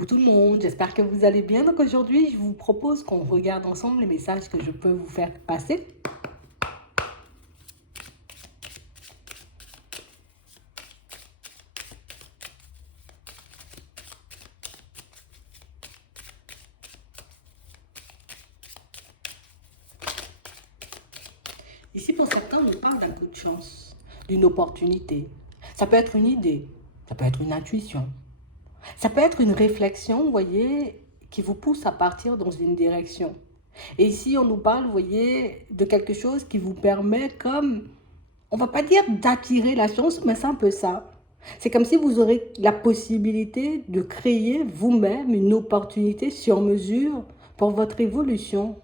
Coucou tout le monde, j'espère que vous allez bien. Donc aujourd'hui, je vous propose qu'on regarde ensemble les messages que je peux vous faire passer. Ici, pour certains, on nous parle d'un coup de chance, d'une opportunité. Ça peut être une idée, ça peut être une intuition, ça peut être une réflexion, vous voyez, qui vous pousse à partir dans une direction. Et ici, on nous parle, vous voyez, de quelque chose qui vous permet comme, on va pas dire d'attirer la chance, mais c'est un peu ça. C'est comme si vous aurez la possibilité de créer vous-même une opportunité sur mesure pour votre évolution.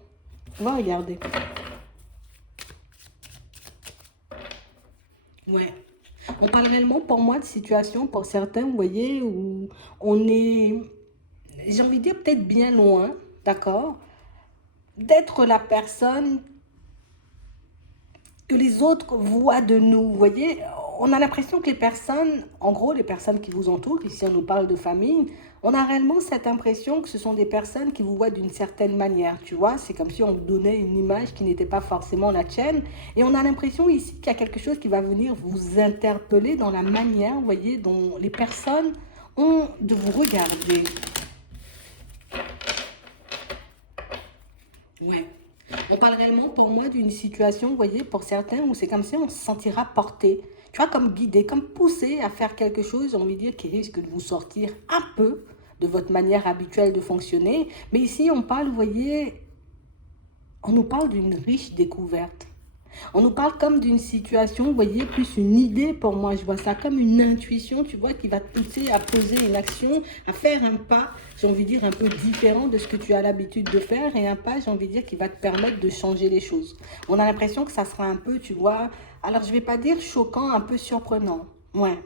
On va regarder. Ouais. On parle réellement pour moi de situation pour certains, vous voyez, où on est, j'ai envie de dire peut-être bien loin, d'accord, d'être la personne que les autres voient de nous. Vous voyez, on a l'impression que les personnes, en gros, les personnes qui vous entourent, ici on nous parle de famille, on a réellement cette impression que ce sont des personnes qui vous voient d'une certaine manière, tu vois. C'est comme si on vous donnait une image qui n'était pas forcément la tienne. Et on a l'impression ici qu'il y a quelque chose qui va venir vous interpeller dans la manière, vous voyez, dont les personnes ont de vous regarder. Ouais. On parle réellement pour moi d'une situation, vous voyez, pour certains, où c'est comme si on se sentira porté, tu vois, comme guidé, comme poussé à faire quelque chose, j'ai envie de dire, qui risque de vous sortir un peu de votre manière habituelle de fonctionner. Mais ici, on parle, vous voyez, on nous parle d'une riche découverte. On nous parle comme d'une situation, vous voyez, plus une idée pour moi. Je vois ça comme une intuition, tu vois, qui va te pousser à poser une action, à faire un pas, j'ai envie de dire, un peu différent de ce que tu as l'habitude de faire. Et un pas, j'ai envie de dire, qui va te permettre de changer les choses. On a l'impression que ça sera un peu, tu vois, alors je ne vais pas dire choquant, un peu surprenant. Ouais.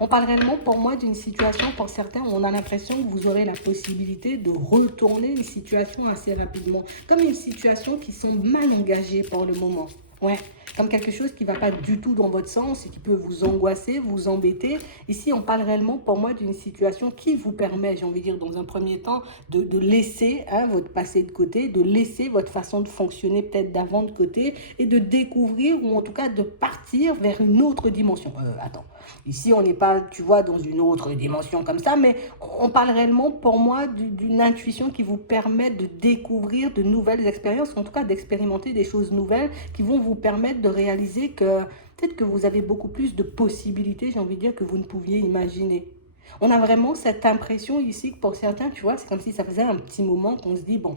On parle réellement pour moi d'une situation, pour certains, où on a l'impression que vous aurez la possibilité de retourner une situation assez rapidement. Comme une situation qui semble mal engagée pour le moment. Ouais, comme quelque chose qui ne va pas du tout dans votre sens et qui peut vous angoisser, vous embêter. Ici, on parle réellement pour moi d'une situation qui vous permet, j'ai envie de dire, dans un premier temps, de laisser votre passé de côté, de laisser votre façon de fonctionner peut-être d'avant de côté et de découvrir ou en tout cas de partir vers une autre dimension. Attends, ici, on n'est pas, tu vois, dans une autre dimension comme ça, mais on parle réellement pour moi d'une intuition qui vous permet de découvrir de nouvelles expériences, en tout cas d'expérimenter des choses nouvelles qui vont vous permettre de réaliser que peut-être que vous avez beaucoup plus de possibilités, j'ai envie de dire, que vous ne pouviez imaginer. On a vraiment cette impression ici que pour certains, tu vois, c'est comme si ça faisait un petit moment qu'on se dit, bon,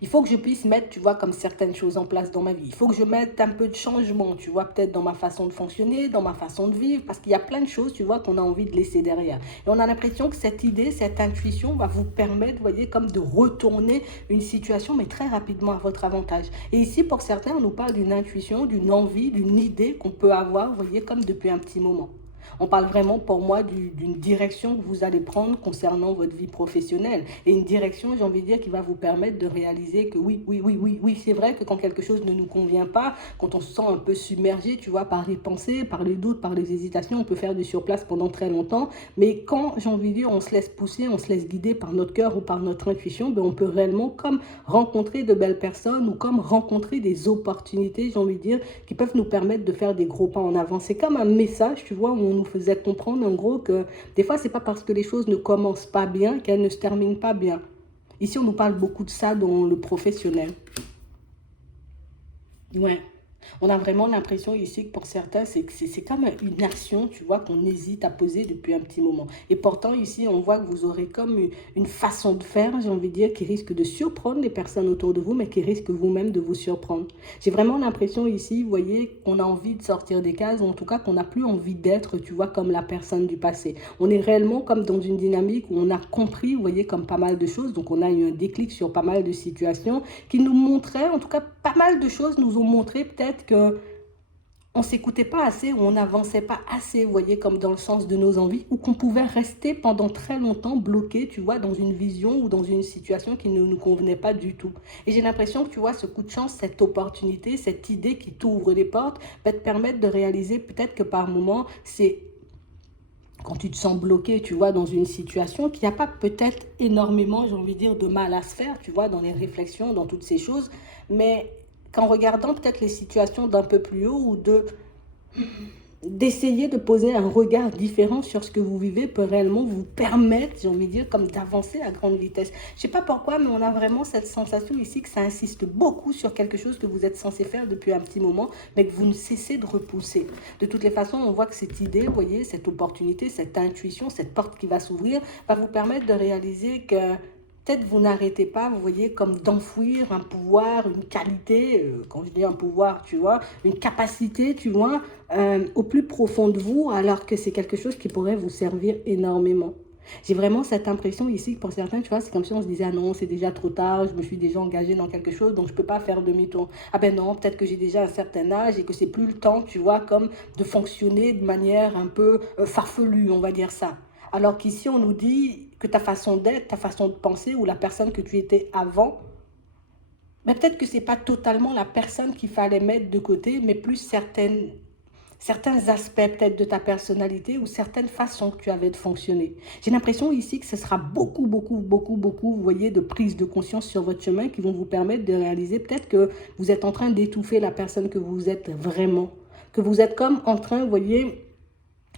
il faut que je puisse mettre, tu vois, comme certaines choses en place dans ma vie. Il faut que je mette un peu de changement, tu vois, peut-être dans ma façon de fonctionner, dans ma façon de vivre, parce qu'il y a plein de choses, tu vois, qu'on a envie de laisser derrière. Et on a l'impression que cette idée, cette intuition va vous permettre, vous voyez, comme de retourner une situation, mais très rapidement à votre avantage. Et ici, pour certains, on nous parle d'une intuition, d'une envie, d'une idée qu'on peut avoir, vous voyez, comme depuis un petit moment. On parle vraiment pour moi d'une direction que vous allez prendre concernant votre vie professionnelle. Et une direction, j'ai envie de dire, qui va vous permettre de réaliser que oui, oui, oui, oui, oui, c'est vrai que quand quelque chose ne nous convient pas, quand on se sent un peu submergé, tu vois, par les pensées, par les doutes, par les hésitations, on peut faire du surplace pendant très longtemps. Mais quand, j'ai envie de dire, on se laisse pousser, on se laisse guider par notre cœur ou par notre intuition, ben on peut réellement comme rencontrer de belles personnes ou comme rencontrer des opportunités, j'ai envie de dire, qui peuvent nous permettre de faire des gros pas en avant. C'est comme un message, tu vois, où on nous faisait comprendre en gros que des fois, c'est pas parce que les choses ne commencent pas bien qu'elles ne se terminent pas bien. Ici, on nous parle beaucoup de ça dans le professionnel. Ouais. On a vraiment l'impression ici que pour certains, c'est comme une action, tu vois, qu'on hésite à poser depuis un petit moment. Et pourtant, ici, on voit que vous aurez comme une façon de faire, j'ai envie de dire, qui risque de surprendre les personnes autour de vous, mais qui risque vous-même de vous surprendre. J'ai vraiment l'impression ici, vous voyez, qu'on a envie de sortir des cases, ou en tout cas qu'on n'a plus envie d'être, tu vois, comme la personne du passé. On est réellement comme dans une dynamique où on a compris, vous voyez, comme pas mal de choses. Donc, on a eu un déclic sur pas mal de situations qui nous montraient, en tout cas, pas mal de choses nous ont montré peut-être que on s'écoutait pas assez ou on n'avançait pas assez, vous voyez, comme dans le sens de nos envies, ou qu'on pouvait rester pendant très longtemps bloqué, tu vois, dans une vision ou dans une situation qui ne nous convenait pas du tout. Et j'ai l'impression que, tu vois, ce coup de chance, cette opportunité, cette idée qui t'ouvre les portes, va te permettre de réaliser peut-être que par moment, c'est quand tu te sens bloqué, tu vois, dans une situation, qu'il n'y a pas peut-être énormément, j'ai envie de dire, de mal à se faire, tu vois, dans les réflexions, dans toutes ces choses, mais qu'en regardant peut-être les situations d'un peu plus haut ou d'essayer de poser un regard différent sur ce que vous vivez peut réellement vous permettre, j'ai envie de dire, comme d'avancer à grande vitesse. Je ne sais pas pourquoi, mais on a vraiment cette sensation ici que ça insiste beaucoup sur quelque chose que vous êtes censé faire depuis un petit moment, mais que vous ne cessez de repousser. De toutes les façons, on voit que cette idée, vous voyez, cette opportunité, cette intuition, cette porte qui va s'ouvrir, va vous permettre de réaliser que peut-être vous n'arrêtez pas, vous voyez, comme d'enfouir un pouvoir, une qualité, quand je dis un pouvoir, tu vois, une capacité, tu vois, au plus profond de vous, alors que c'est quelque chose qui pourrait vous servir énormément. J'ai vraiment cette impression ici que pour certains, tu vois, c'est comme si on se disait, ah non, c'est déjà trop tard, je me suis déjà engagée dans quelque chose, donc je ne peux pas faire demi-tour. Ah ben non, peut-être que j'ai déjà un certain âge et que c'est plus le temps, tu vois, comme de fonctionner de manière un peu farfelue, on va dire ça. Alors qu'ici, on nous dit que ta façon d'être, ta façon de penser ou la personne que tu étais avant, mais peut-être que ce n'est pas totalement la personne qu'il fallait mettre de côté, mais plus certains aspects peut-être de ta personnalité ou certaines façons que tu avais de fonctionner. J'ai l'impression ici que ce sera beaucoup, vous voyez, de prise de conscience sur votre chemin qui vont vous permettre de réaliser peut-être que vous êtes en train d'étouffer la personne que vous êtes vraiment. Que vous êtes comme en train, vous voyez,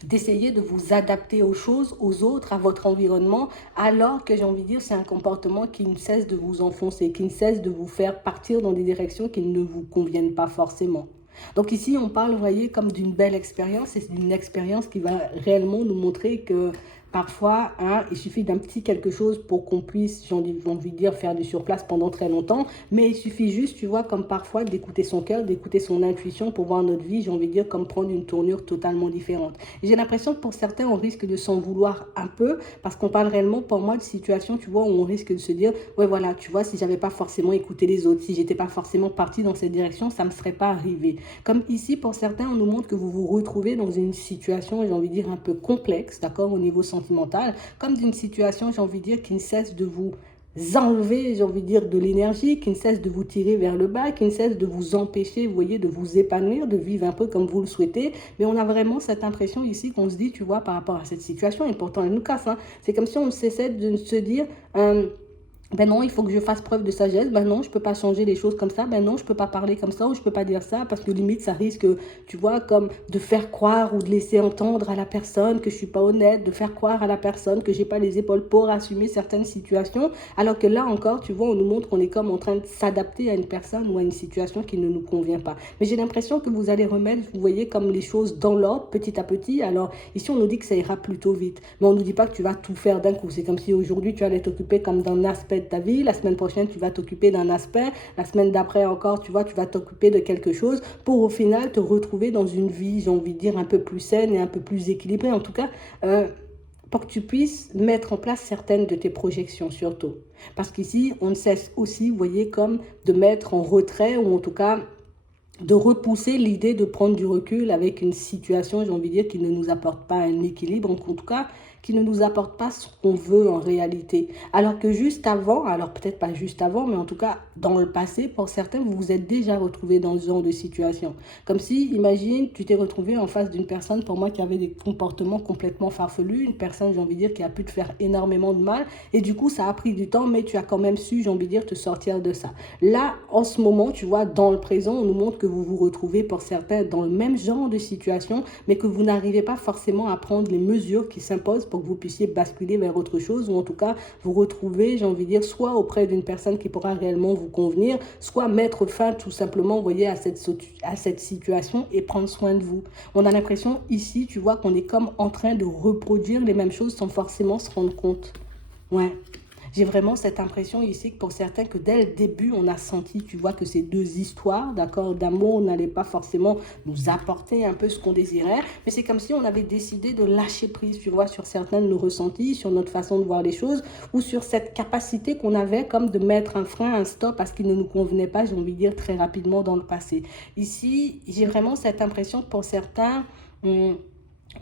d'essayer de vous adapter aux choses, aux autres, à votre environnement, alors que j'ai envie de dire, c'est un comportement qui ne cesse de vous enfoncer, qui ne cesse de vous faire partir dans des directions qui ne vous conviennent pas forcément. Donc ici, on parle, vous voyez, comme d'une belle expérience, et c'est une expérience qui va réellement nous montrer que parfois, hein, il suffit d'un petit quelque chose pour qu'on puisse, j'ai envie de dire, faire du surplace pendant très longtemps, mais il suffit juste, tu vois, comme parfois d'écouter son cœur, d'écouter son intuition pour voir notre vie, j'ai envie de dire, comme prendre une tournure totalement différente. Et j'ai l'impression que pour certains, on risque de s'en vouloir un peu, parce qu'on parle réellement, pour moi, de situations, tu vois, où on risque de se dire, ouais, voilà, tu vois, si j'avais pas forcément écouté les autres, si j'étais pas forcément partie dans cette direction, ça me serait pas arrivé. Comme ici, pour certains, on nous montre que vous vous retrouvez dans une situation, j'ai envie de dire, un peu complexe, d'accord, au niveau sentimental, comme d'une situation, j'ai envie de dire, qui ne cesse de vous enlever, j'ai envie de dire, de l'énergie, qui ne cesse de vous tirer vers le bas, qui ne cesse de vous empêcher, vous voyez, de vous épanouir, de vivre un peu comme vous le souhaitez. Mais on a vraiment cette impression ici qu'on se dit, tu vois, par rapport à cette situation, et pourtant elle nous casse, hein. C'est comme si on cessait de se dire... ben non, il faut que je fasse preuve de sagesse. Ben non, je ne peux pas changer les choses comme ça. Ben non, je ne peux pas parler comme ça ou je ne peux pas dire ça parce que limite, ça risque, tu vois, comme de faire croire ou de laisser entendre à la personne que je ne suis pas honnête, de faire croire à la personne que je n'ai pas les épaules pour assumer certaines situations. Alors que là encore, tu vois, on nous montre qu'on est comme en train de s'adapter à une personne ou à une situation qui ne nous convient pas. Mais j'ai l'impression que vous allez remettre, vous voyez, comme les choses dans l'ordre petit à petit. Alors ici, on nous dit que ça ira plutôt vite. Mais on ne nous dit pas que tu vas tout faire d'un coup. C'est comme si aujourd'hui, tu allais t'occuper comme d'un aspect de ta vie, la semaine prochaine tu vas t'occuper d'un aspect, la semaine d'après encore tu vois tu vas t'occuper de quelque chose pour au final te retrouver dans une vie, j'ai envie de dire, un peu plus saine et un peu plus équilibrée, en tout cas pour que tu puisses mettre en place certaines de tes projections surtout. Parce qu'ici on ne cesse aussi, vous voyez, comme de mettre en retrait ou en tout cas de repousser l'idée de prendre du recul avec une situation, j'ai envie de dire, qui ne nous apporte pas un équilibre, en tout cas, qui ne nous apporte pas ce qu'on veut en réalité. Alors que juste avant, alors peut-être pas juste avant, mais en tout cas dans le passé, pour certains, vous vous êtes déjà retrouvés dans ce genre de situation. Comme si, imagine, tu t'es retrouvé en face d'une personne, pour moi, qui avait des comportements complètement farfelus, une personne, j'ai envie de dire, qui a pu te faire énormément de mal, et du coup, ça a pris du temps, mais tu as quand même su, j'ai envie de dire, te sortir de ça. Là, en ce moment, tu vois, dans le présent, on nous montre que vous vous retrouvez pour certains dans le même genre de situation, mais que vous n'arrivez pas forcément à prendre les mesures qui s'imposent pour que vous puissiez basculer vers autre chose, ou en tout cas vous retrouver, j'ai envie de dire, soit auprès d'une personne qui pourra réellement vous convenir, soit mettre fin tout simplement, vous voyez, à cette situation et prendre soin de vous. On a l'impression ici, tu vois, qu'on est comme en train de reproduire les mêmes choses sans forcément se rendre compte. Ouais. J'ai vraiment cette impression ici que pour certains, que dès le début, on a senti, tu vois, que ces deux histoires, d'accord, d'amour n'allaient pas forcément nous apporter un peu ce qu'on désirait, mais c'est comme si on avait décidé de lâcher prise, tu vois, sur certains de nos ressentis, sur notre façon de voir les choses, ou sur cette capacité qu'on avait comme de mettre un frein, un stop à ce qui ne nous convenait pas, j'ai envie de dire, très rapidement dans le passé. Ici, j'ai vraiment cette impression que pour certains...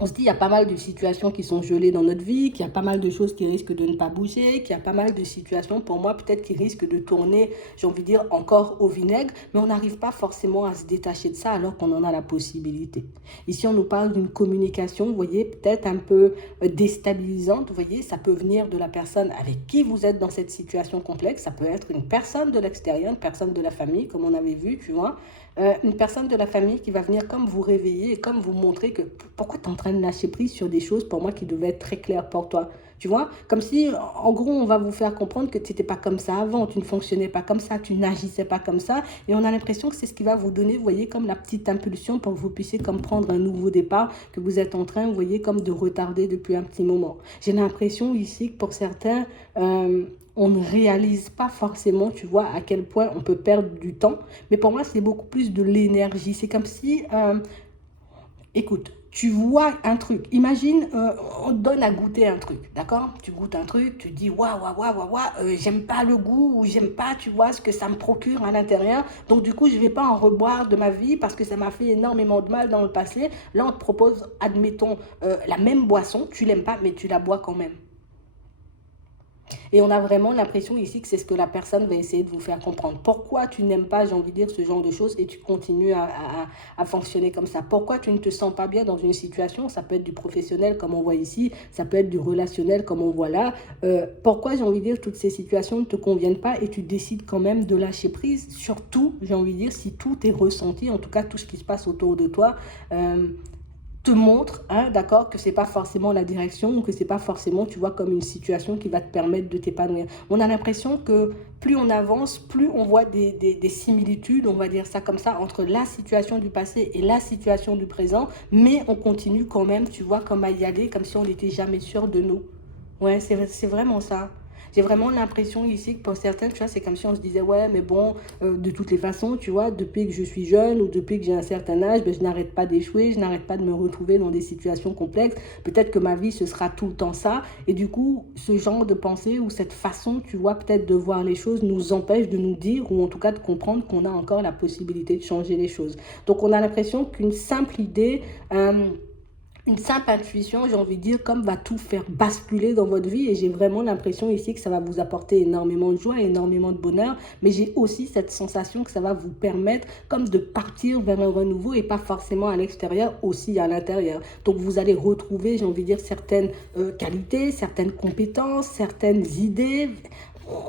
On se dit, il y a pas mal de situations qui sont gelées dans notre vie, qu'il y a pas mal de choses qui risquent de ne pas bouger, qu'il y a pas mal de situations, pour moi, peut-être qui risquent de tourner, j'ai envie de dire, encore au vinaigre, mais on n'arrive pas forcément à se détacher de ça alors qu'on en a la possibilité. Ici, on nous parle d'une communication, vous voyez, peut-être un peu déstabilisante, vous voyez, ça peut venir de la personne avec qui vous êtes dans cette situation complexe, ça peut être une personne de l'extérieur, une personne de la famille, comme on avait vu, tu vois, une personne de la famille qui va venir comme vous réveiller et comme vous montrer que pourquoi tu es en train de lâcher prise sur des choses pour moi qui devaient être très claires pour toi. Tu vois, comme si, en gros, on va vous faire comprendre que tu n'étais pas comme ça avant, tu ne fonctionnais pas comme ça, tu n'agissais pas comme ça. Et on a l'impression que c'est ce qui va vous donner, vous voyez, comme la petite impulsion pour que vous puissiez comme prendre un nouveau départ que vous êtes en train, vous voyez, comme de retarder depuis un petit moment. J'ai l'impression ici que pour certains, on ne réalise pas forcément, tu vois, à quel point on peut perdre du temps. Mais pour moi, c'est beaucoup plus de l'énergie. C'est comme si, écoute, tu vois un truc. Imagine, on te donne à goûter un truc, d'accord? Tu goûtes un truc, tu dis, waouh, waouh, waouh, waouh, j'aime pas le goût ou j'aime pas, tu vois, ce que ça me procure à l'intérieur. Donc, du coup, je vais pas en reboire de ma vie parce que ça m'a fait énormément de mal dans le passé. Là, on te propose, admettons, la même boisson, tu l'aimes pas, mais tu la bois quand même. Et on a vraiment l'impression ici que c'est ce que la personne va essayer de vous faire comprendre. Pourquoi tu n'aimes pas, j'ai envie de dire, ce genre de choses et tu continues à fonctionner comme ça? Pourquoi tu ne te sens pas bien dans une situation? Ça peut être du professionnel comme on voit ici, ça peut être du relationnel comme on voit là. Pourquoi, j'ai envie de dire, toutes ces situations ne te conviennent pas et tu décides quand même de lâcher prise? Surtout, j'ai envie de dire, si tout est ressenti, en tout cas tout ce qui se passe autour de toi, te montre, hein, d'accord, que c'est pas forcément la direction ou que c'est pas forcément, tu vois, comme une situation qui va te permettre de t'épanouir. On a l'impression que plus on avance, plus on voit des similitudes, on va dire ça comme ça, entre la situation du passé et la situation du présent, mais on continue quand même, tu vois, comme à y aller, comme si on n'était jamais sûr de nous. Ouais, c'est vraiment ça. J'ai vraiment l'impression ici que pour certains, tu vois, c'est comme si on se disait, ouais, mais bon, de toutes les façons, tu vois, depuis que je suis jeune ou depuis que j'ai un certain âge, ben, je n'arrête pas d'échouer, je n'arrête pas de me retrouver dans des situations complexes. Peut-être que ma vie, ce sera tout le temps ça. Et du coup, ce genre de pensée ou cette façon, tu vois, peut-être de voir les choses nous empêche de nous dire ou en tout cas de comprendre qu'on a encore la possibilité de changer les choses. Donc, on a l'impression qu'une simple idée... une simple intuition, j'ai envie de dire, comme va tout faire basculer dans votre vie. Et j'ai vraiment l'impression ici que ça va vous apporter énormément de joie, énormément de bonheur. Mais j'ai aussi cette sensation que ça va vous permettre comme de partir vers un renouveau et pas forcément à l'extérieur, aussi à l'intérieur. Donc vous allez retrouver, j'ai envie de dire, certaines qualités, certaines compétences, certaines idées.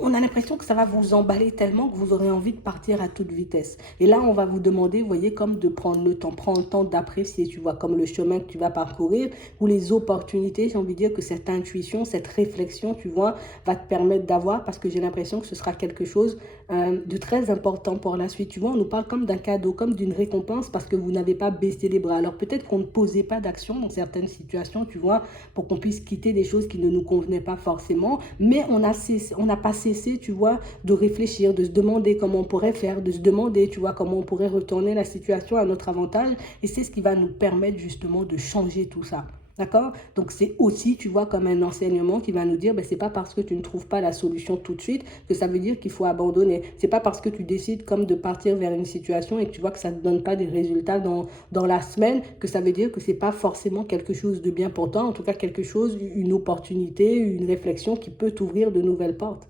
On a l'impression que ça va vous emballer tellement que vous aurez envie de partir à toute vitesse. Et là, on va vous demander, vous voyez, comme de prendre le temps. Prends le temps d'apprécier, tu vois, comme le chemin que tu vas parcourir ou les opportunités, j'ai envie de dire que cette intuition, cette réflexion, tu vois, va te permettre d'avoir parce que j'ai l'impression que ce sera quelque chose de très important pour la suite. Tu vois, on nous parle comme d'un cadeau, comme d'une récompense parce que vous n'avez pas baissé les bras. Alors peut-être qu'on ne posait pas d'action dans certaines situations, tu vois, pour qu'on puisse quitter des choses qui ne nous convenaient pas forcément, mais on n'a pas cessé, tu vois, de réfléchir, de se demander comment on pourrait faire, de se demander, tu vois, comment on pourrait retourner la situation à notre avantage. Et c'est ce qui va nous permettre justement de changer tout ça. D'accord? Donc c'est aussi, tu vois, comme un enseignement qui va nous dire, ben, c'est pas parce que tu ne trouves pas la solution tout de suite que ça veut dire qu'il faut abandonner. C'est pas parce que tu décides comme de partir vers une situation et que tu vois que ça ne te donne pas des résultats dans la semaine que ça veut dire que c'est pas forcément quelque chose de bien pour toi, en tout cas quelque chose, une opportunité, une réflexion qui peut t'ouvrir de nouvelles portes.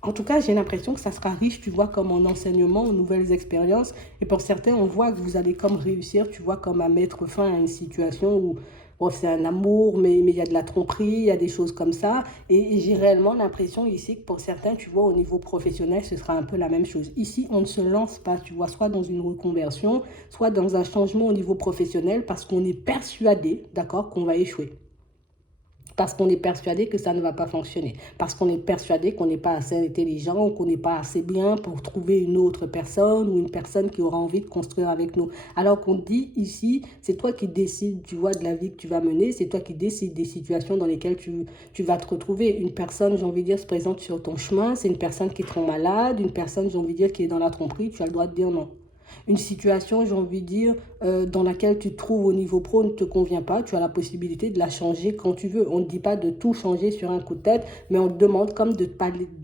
En tout cas, j'ai l'impression que ça sera riche, tu vois, comme en enseignement, en nouvelles expériences. Et pour certains, on voit que vous allez comme réussir, tu vois, comme à mettre fin à une situation où bon, c'est un amour, mais il y a de la tromperie, il y a des choses comme ça. Et j'ai réellement l'impression ici que pour certains, tu vois, au niveau professionnel, ce sera un peu la même chose. Ici, on ne se lance pas, tu vois, soit dans une reconversion, soit dans un changement au niveau professionnel parce qu'on est persuadé, d'accord, qu'on va échouer. Parce qu'on est persuadé que ça ne va pas fonctionner. Parce qu'on est persuadé qu'on n'est pas assez intelligent ou qu'on n'est pas assez bien pour trouver une autre personne ou une personne qui aura envie de construire avec nous. Alors qu'on dit ici, c'est toi qui décides, tu vois, de la vie que tu vas mener. C'est toi qui décides des situations dans lesquelles tu vas te retrouver. Une personne, j'ai envie de dire, se présente sur ton chemin. C'est une personne qui te rend malade. Une personne, j'ai envie de dire, qui est dans la tromperie. Tu as le droit de dire non. Une situation, j'ai envie de dire, dans laquelle tu te trouves au niveau pro ne te convient pas, tu as la possibilité de la changer quand tu veux. On ne dit pas de tout changer sur un coup de tête, mais on te demande comme de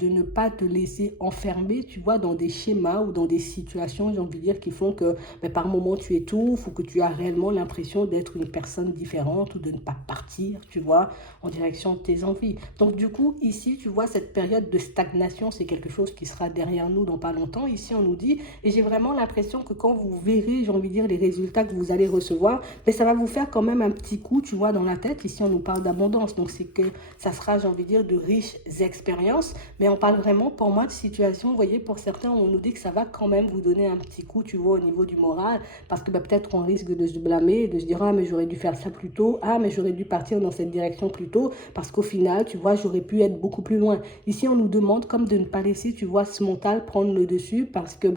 ne pas te laisser enfermer, tu vois, dans des schémas ou dans des situations, j'ai envie de dire, qui font que par moment tu étouffes ou que tu as réellement l'impression d'être une personne différente ou de ne pas partir, tu vois, en direction de tes envies. Donc du coup, ici, tu vois, cette période de stagnation, c'est quelque chose qui sera derrière nous dans pas longtemps. Ici, on nous dit, et j'ai vraiment l'impression que quand vous verrez, j'ai envie de dire, les résultats que vous allez recevoir, mais ça va vous faire quand même un petit coup, tu vois, dans la tête. Ici, on nous parle d'abondance, donc c'est que ça sera, j'ai envie de dire, de riches expériences, mais on parle vraiment, pour moi, de situation, vous voyez, pour certains, on nous dit que ça va quand même vous donner un petit coup, tu vois, au niveau du moral, parce que peut-être on risque de se blâmer, de se dire, ah, mais j'aurais dû faire ça plus tôt, ah, mais j'aurais dû partir dans cette direction plus tôt, parce qu'au final, tu vois, j'aurais pu être beaucoup plus loin. Ici, on nous demande comme de ne pas laisser, tu vois, ce mental prendre le dessus, parce que,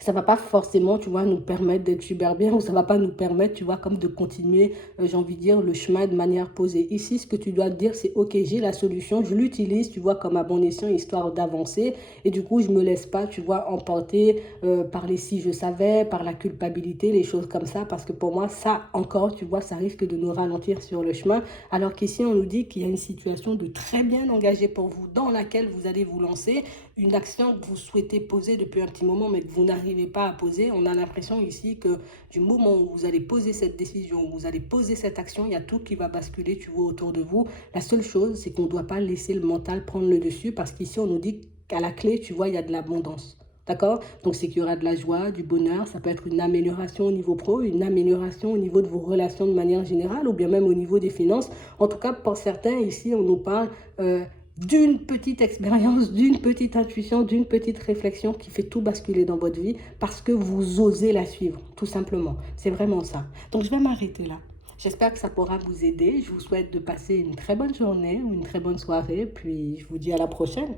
ça va pas forcément, tu vois, nous permettre d'être super bien ou ça va pas nous permettre, tu vois, comme de continuer, j'ai envie de dire, le chemin de manière posée. Ici, ce que tu dois te dire, c'est, OK, j'ai la solution, je l'utilise, tu vois, comme à bon escient, histoire d'avancer. Et du coup, je me laisse pas, tu vois, emporter par les si je savais, par la culpabilité, les choses comme ça, parce que pour moi, ça encore, tu vois, ça risque de nous ralentir sur le chemin. Alors qu'ici, on nous dit qu'il y a une situation de très bien engagée pour vous, dans laquelle vous allez vous lancer, une action que vous souhaitez poser depuis un petit moment, mais que vous n'arrivez pas à poser. On a l'impression ici que du moment où vous allez poser cette décision, où vous allez poser cette action, il y a tout qui va basculer, tu vois, autour de vous. La seule chose, c'est qu'on ne doit pas laisser le mental prendre le dessus, parce qu'ici, on nous dit qu'à la clé, tu vois, il y a de l'abondance. D'accord? Donc, c'est qu'il y aura de la joie, du bonheur. Ça peut être une amélioration au niveau pro, une amélioration au niveau de vos relations de manière générale, ou bien même au niveau des finances. En tout cas, pour certains, ici, on nous parle d'une petite expérience, d'une petite intuition, d'une petite réflexion qui fait tout basculer dans votre vie parce que vous osez la suivre, tout simplement. C'est vraiment ça. Donc, je vais m'arrêter là. J'espère que ça pourra vous aider. Je vous souhaite de passer une très bonne journée ou une très bonne soirée. Puis, je vous dis à la prochaine.